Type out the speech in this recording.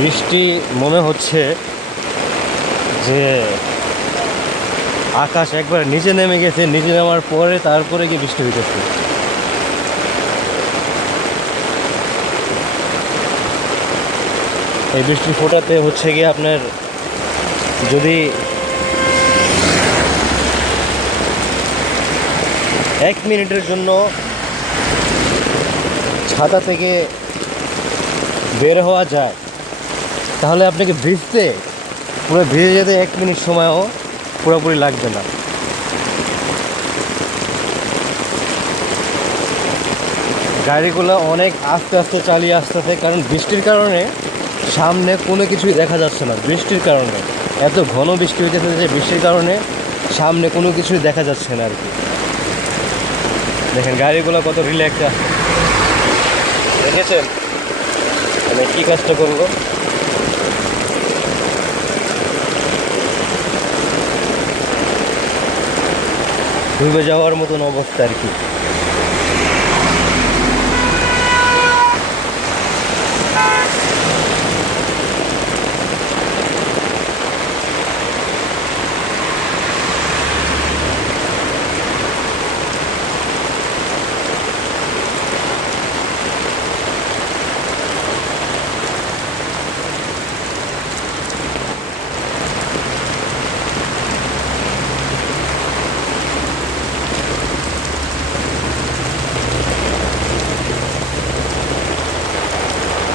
বৃষ্টি মনে হচ্ছে যে আকাশ একবার নিচে নেমে গেছে, নিচে নামার পরে তারপরে গিয়ে বৃষ্টি হইতেছে। এই বৃষ্টির ফোঁটাতে হচ্ছে গিয়ে আপনার যদি 1 মিনিটের জন্য ছাতা থেকে বের হওয়া যায়, তাহলে আপনাকে ভিজতে, পুরো ভিজে যেতে 1 মিনিট সময়ও পুরোপুরি লাগবে না। গাড়িগুলো অনেক আস্তে আস্তে চালিয়ে আসতেছে, কারণ বৃষ্টির কারণে সামনে কোনো কিছুই দেখা যাচ্ছে না। বৃষ্টির কারণে এত ঘন বৃষ্টি হইতেছে যে বৃষ্টির কারণে সামনে কোনো কিছুই দেখা যাচ্ছে না আর কি। দেখেন গাড়িগুলো কত রিল্যাক্সে আসছে, দেখেছেন আমি কী কাজটা করলো। ডুবে যাওয়ার মতন অবস্থা আর কি।